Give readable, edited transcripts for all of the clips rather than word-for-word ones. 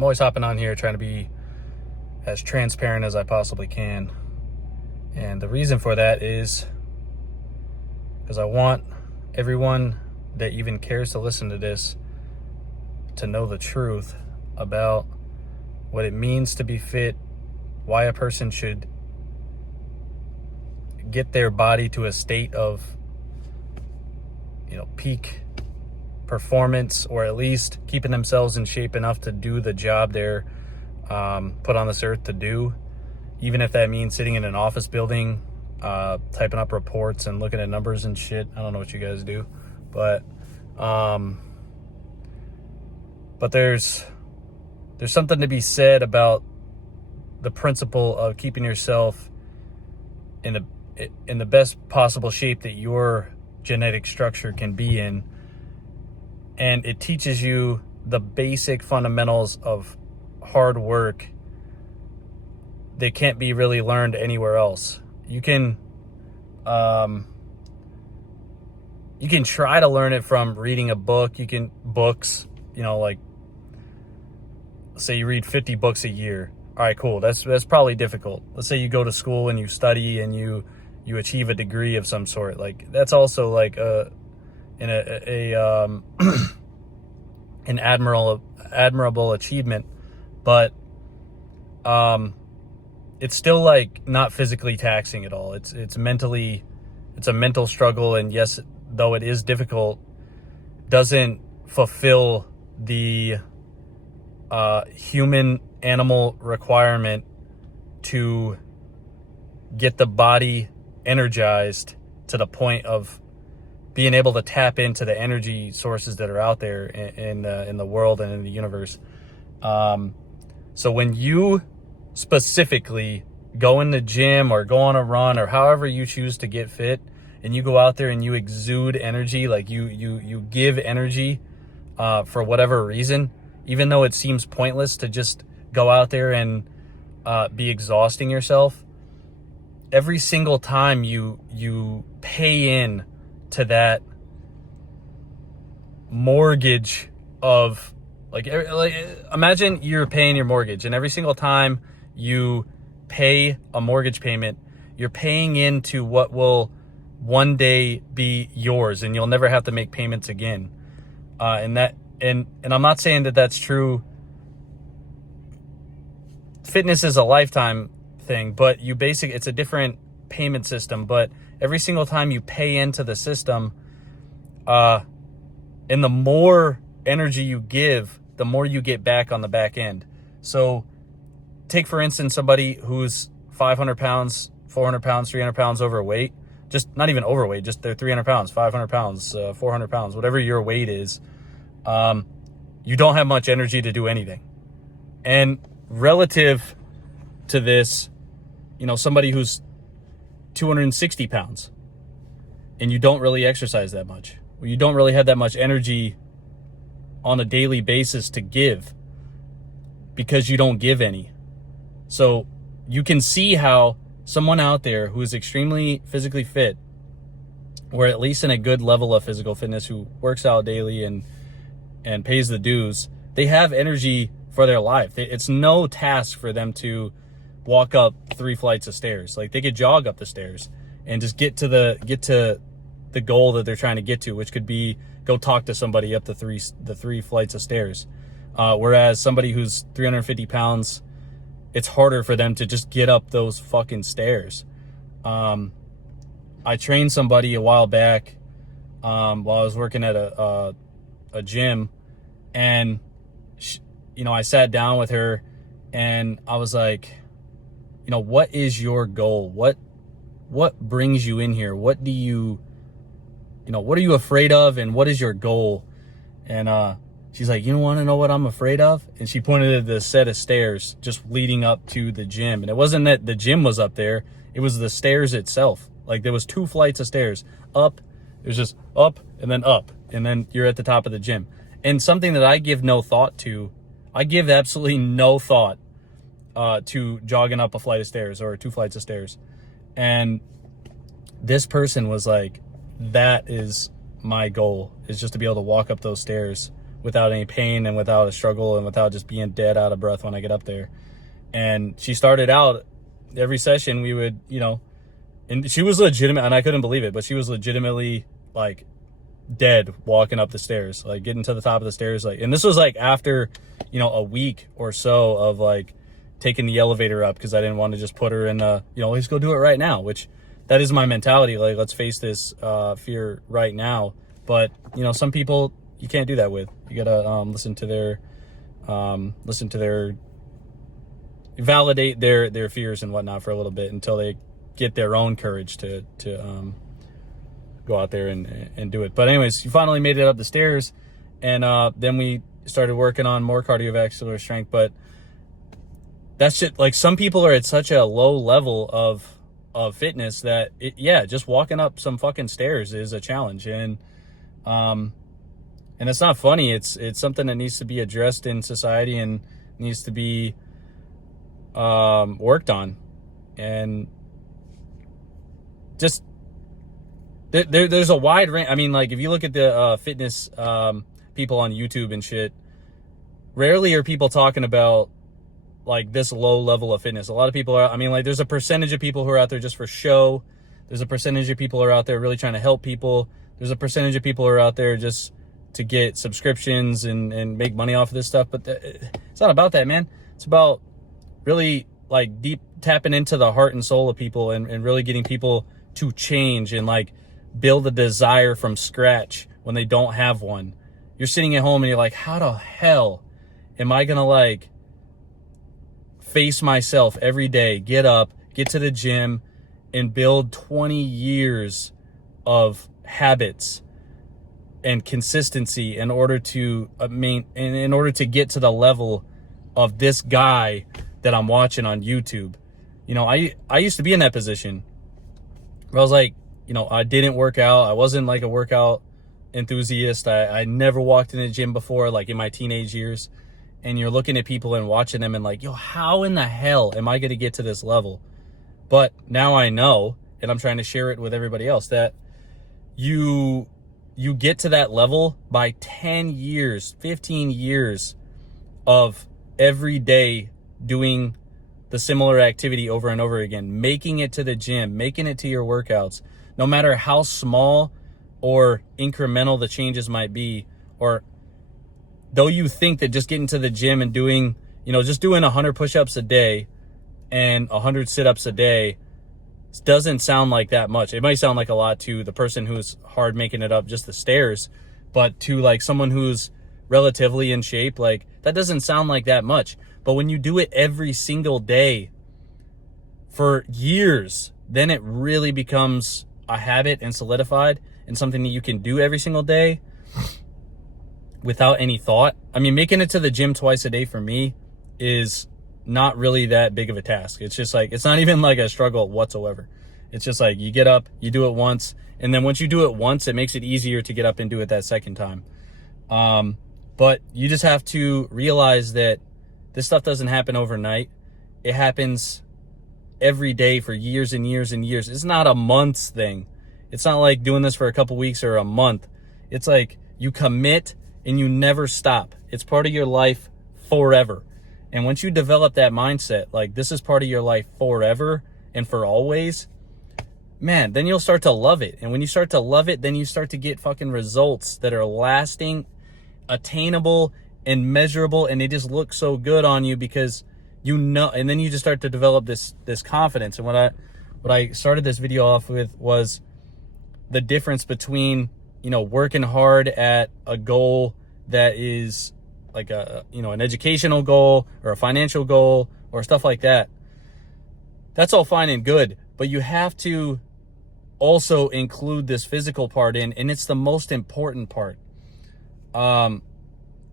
I'm always hopping on here trying to be as transparent as I possibly can. And the reason for that is because I want everyone that even cares to listen to this to know the truth about what it means to be fit, why a person should get their body to a state of, peak performance, or at least keeping themselves in shape enough to do the job they're put on this earth to do, even if that means sitting in an office building, typing up reports and looking at numbers and shit. I don't know what you guys do, but there's something to be said about the principle of keeping yourself in the best possible shape that your genetic structure can be in. And it teaches you the basic fundamentals of hard work that can't be really learned anywhere else. You can try to learn it from reading a book. Books, like, say you read 50 books a year. All right, cool. That's probably difficult. Let's say you go to school and you study and you achieve a degree of some sort. Like, that's also like an admirable achievement, but it's still like not physically taxing at all. It's a mental struggle, and yes, though it is difficult, doesn't fulfill the human animal requirement to get the body energized to the point of being able to tap into the energy sources that are out there in the world and in the universe. So when you specifically go in the gym or go on a run or however you choose to get fit, and you go out there and you exude energy, like you give energy for whatever reason, even though it seems pointless to just go out there and be exhausting yourself, every single time you pay in to that mortgage of like imagine you're paying your mortgage, and every single time you pay a mortgage payment, you're paying into what will one day be yours, and you'll never have to make payments again. And I'm not saying that that's true. Fitness is a lifetime thing, but it's a different payment system. But every single time you pay into the system, and the more energy you give, the more you get back on the back end. So take, for instance, somebody who's 500 pounds, 400 pounds, 300 pounds overweight, just not even overweight, just they're 300 pounds, 500 pounds, 400 pounds, whatever your weight is. You don't have much energy to do anything. And relative to this, somebody who's 260 pounds and you don't really exercise that much, or you don't really have that much energy on a daily basis to give because you don't give any. So you can see how someone out there who is extremely physically fit, or at least in a good level of physical fitness, who works out daily and pays the dues, they have energy for their life. It's no task for them to walk up 3 flights of stairs. Like, they could jog up the stairs and just get to the goal that they're trying to get to, which could be go talk to somebody up the three flights of stairs. Whereas somebody who's 350 pounds, it's harder for them to just get up those fucking stairs. I trained somebody a while back while I was working at a gym, and I sat down with her and I was like, what is your goal? What brings you in here? What are you afraid of, and what is your goal? And she's like, you want to know what I'm afraid of? And she pointed at the set of stairs just leading up to the gym. And it wasn't that the gym was up there, it was the stairs itself. Like, there was 2 flights of stairs up. It was just up and then you're at the top of the gym. And something that I give no thought to, I give absolutely no thought to jogging up a flight of stairs or 2 flights of stairs. And this person was like, that is my goal, is just to be able to walk up those stairs without any pain and without a struggle and without just being dead out of breath when I get up there. And she started out every session we would, and she was legitimate, and I couldn't believe it, but she was legitimately like dead walking up the stairs, like getting to the top of the stairs. Like, and this was like after, a week or so of like taking the elevator up, because I didn't want to just put her in let's go do it right now, which that is my mentality. Like, let's face this fear right now. But, some people you can't do that with. You gotta listen to their validate their fears and whatnot for a little bit until they get their own courage to go out there and do it. But anyways, you finally made it up the stairs, and then we started working on more cardiovascular strength. But that's shit. Like, some people are at such a low level of fitness that just walking up some fucking stairs is a challenge. And it's not funny. It's something that needs to be addressed in society and needs to be worked on. And just there's a wide range. I mean, like, if you look at the fitness people on YouTube and shit, rarely are people talking about like this low level of fitness. A lot of people are, like, there's a percentage of people who are out there just for show. There's a percentage of people who are out there really trying to help people. There's a percentage of people who are out there just to get subscriptions and make money off of this stuff. But it's not about that, man. It's about really like deep tapping into the heart and soul of people and really getting people to change and like build a desire from scratch when they don't have one. You're sitting at home and you're like, how the hell am I gonna like face myself every day, get up, get to the gym, and build 20 years of habits and consistency in order to in order to get to the level of this guy that I'm watching on YouTube. I used to be in that position where I was like, I didn't work out. I wasn't like a workout enthusiast. I never walked in the gym before, like in my teenage years. And you're looking at people and watching them and like, yo, how in the hell am I going to get to this level? But now I know, and I'm trying to share it with everybody else, that you get to that level by 10 years, 15 years of every day doing the similar activity over and over again, making it to the gym, making it to your workouts, no matter how small or incremental the changes might be. Or though you think that just getting to the gym and doing, just doing 100 push-ups a day and 100 sit-ups a day doesn't sound like that much. It might sound like a lot to the person who's hard making it up just the stairs, but to like someone who's relatively in shape, like that doesn't sound like that much. But when you do it every single day for years, then it really becomes a habit and solidified and something that you can do every single day without any thought. Making it to the gym twice a day for me is not really that big of a task. It's just like, it's not even like a struggle whatsoever. It's just like you get up, you do it once, and then once you do it once, it makes it easier to get up and do it that second time. But you just have to realize that this stuff doesn't happen overnight. It happens every day for years and years and years. It's not a month's thing. It's not like doing this for a couple weeks or a month. It's like you commit and you never stop. It's part of your life forever. And once you develop that mindset, like this is part of your life forever and for always, man, then you'll start to love it. And when you start to love it, then you start to get fucking results that are lasting, attainable, and measurable, and they just look so good on you because and then you just start to develop this confidence. And what I started this video off with was the difference between, working hard at a goal that is like an educational goal or a financial goal or stuff like that. That's all fine and good, but you have to also include this physical part in, and it's the most important part.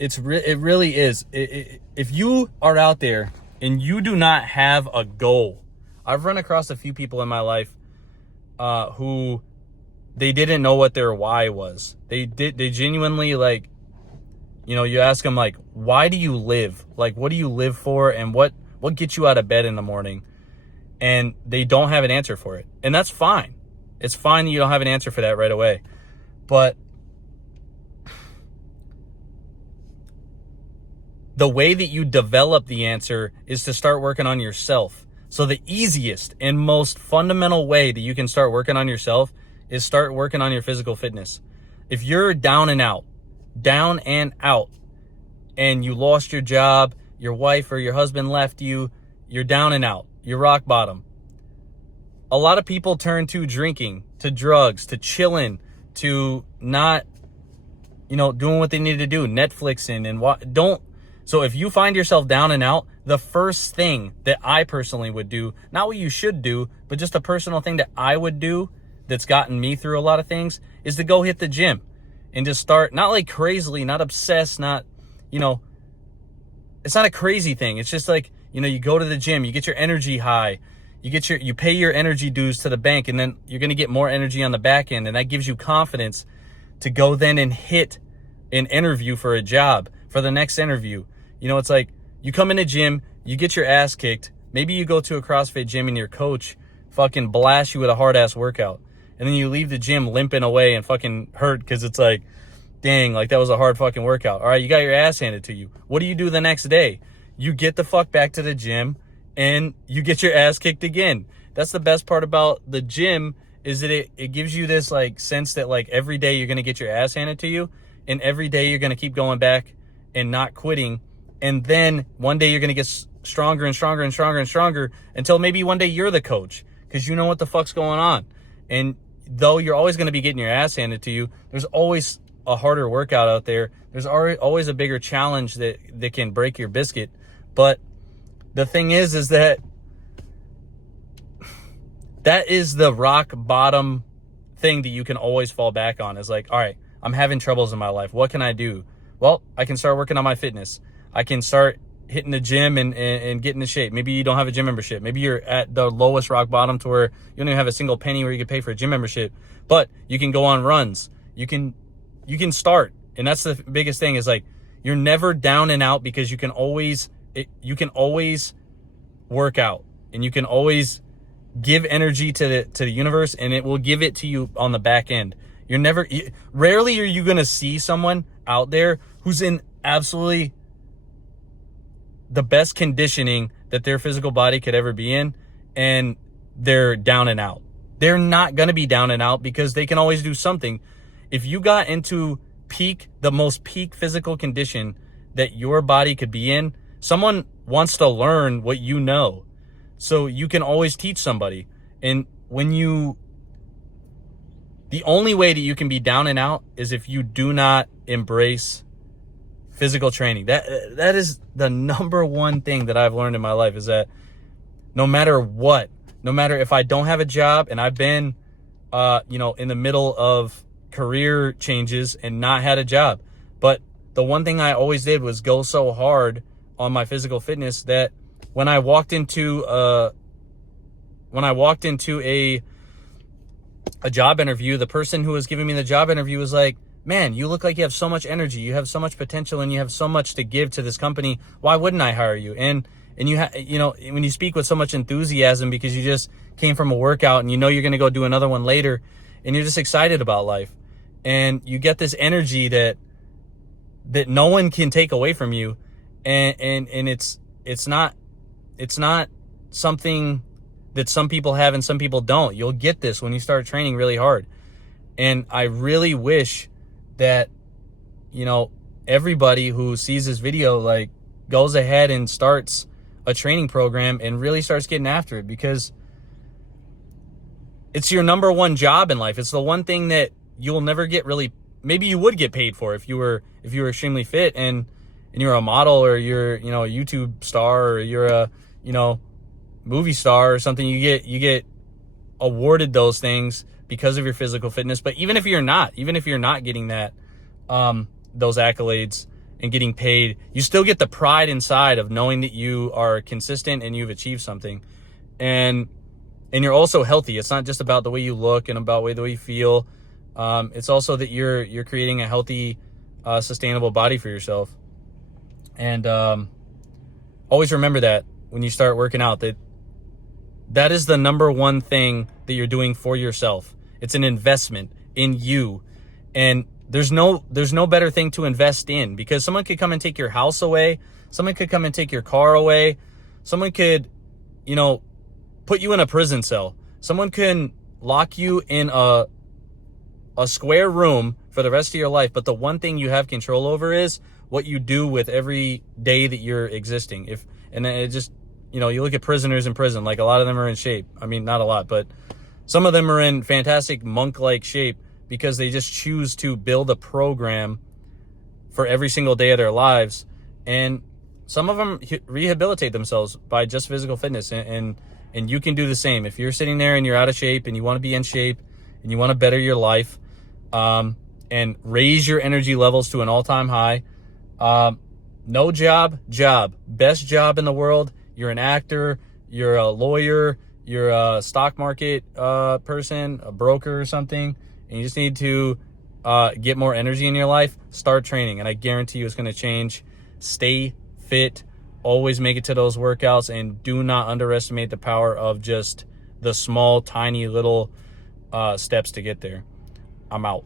It really is. If you are out there and you do not have a goal, I've run across a few people in my life who they didn't know what their why was. They genuinely, like, you ask them like, why do you live? Like, what do you live for? And what gets you out of bed in the morning? And they don't have an answer for it. And that's fine. It's fine that you don't have an answer for that right away. But the way that you develop the answer is to start working on yourself. So the easiest and most fundamental way that you can start working on yourself is start working on your physical fitness. If you're down and out, and you lost your job, your wife or your husband left you, you're down and out, you're rock bottom. A lot of people turn to drinking, to drugs, to chilling, to not, doing what they need to do, Netflixing and don't. So if you find yourself down and out, the first thing that I personally would do, not what you should do, but just a personal thing that I would do that's gotten me through a lot of things, is to go hit the gym and just start, not like crazily, not obsessed, not, it's not a crazy thing. It's just like, you go to the gym, you get your energy high, you pay your energy dues to the bank, and then you're going to get more energy on the back end. And that gives you confidence to go then and hit an interview for a job, for the next interview. It's like you come in a gym, you get your ass kicked. Maybe you go to a CrossFit gym and your coach fucking blasts you with a hard ass workout. And then you leave the gym limping away and fucking hurt because it's like, dang, like that was a hard fucking workout. All right, you got your ass handed to you. What do you do the next day? You get the fuck back to the gym and you get your ass kicked again. That's the best part about the gym, is that it gives you this like sense that like every day you're going to get your ass handed to you, and every day you're going to keep going back and not quitting. And then one day you're going to get stronger and stronger and stronger and stronger until maybe one day you're the coach because you know what the fuck's going on. And though you're always going to be getting your ass handed to you, there's always a harder workout out there. There's always a bigger challenge that can break your biscuit. But the thing is that is the rock bottom thing that you can always fall back on, is like, all right, I'm having troubles in my life. What can I do? Well, I can start working on my fitness. I can start hitting the gym and getting into shape. Maybe you don't have a gym membership. Maybe you're at the lowest rock bottom to where you don't even have a single penny where you could pay for a gym membership, but you can go on runs. You can start. And that's the biggest thing, is like, you're never down and out, because you can always work out, and you can always give energy to the universe, and it will give it to you on the back end. Rarely are you going to see someone out there who's in absolutely the best conditioning that their physical body could ever be in, and they're down and out. They're not going to be down and out, because they can always do something. If you got into the most peak physical condition that your body could be in, someone wants to learn what you know. So you can always teach somebody. And the only way that you can be down and out is if you do not embrace physical training. That is the number one thing that I've learned in my life, is that no matter if I don't have a job, and I've been, in the middle of career changes and not had a job, but the one thing I always did was go so hard on my physical fitness that when I walked into a job interview, the person who was giving me the job interview was like, man, you look like you have so much energy, you have so much potential, and you have so much to give to this company. Why wouldn't I hire you? And when you speak with so much enthusiasm because you just came from a workout and you're going to go do another one later, and you're just excited about life, and you get this energy that no one can take away from you, and it's not something that some people have and some people don't. You'll get this when you start training really hard. And I really wish that, everybody who sees this video, like, goes ahead and starts a training program and really starts getting after it, because it's your number one job in life. It's the one thing that you'll never get really, maybe you would get paid for if you were extremely fit and you're a model, or you're, a YouTube star, or you're a, movie star or something. You get awarded those things because of your physical fitness. But even if you're not getting that, those accolades and getting paid, you still get the pride inside of knowing that you are consistent and you've achieved something. And you're also healthy. It's not just about the way you look and about the way you feel. It's also that you're creating a healthy, sustainable body for yourself. And always remember that when you start working out, that is the number one thing that you're doing for yourself. It's an investment in you. And there's no better thing to invest in, because someone could come and take your house away. Someone could come and take your car away. Someone could, you know, put you in a prison cell. Someone can lock you in a square room for the rest of your life, but the one thing you have control over is what you do with every day that you're existing. And it just, you know, you look at prisoners in prison, like a lot of them are in shape. I mean, not a lot, but some of them are in fantastic monk-like shape because they just choose to build a program for every single day of their lives. And some of them rehabilitate themselves by just physical fitness. And you can do the same. If you're sitting there and you're out of shape and you want to be in shape and you want to better your life, and raise your energy levels to an all-time high, no job. Best job in the world. You're an actor, you're a lawyer, you're a stock market person, a broker or something, and you just need to get more energy in your life, start training, and I guarantee you it's going to change. Stay fit, always make it to those workouts, and do not underestimate the power of just the small, tiny little steps to get there. I'm out.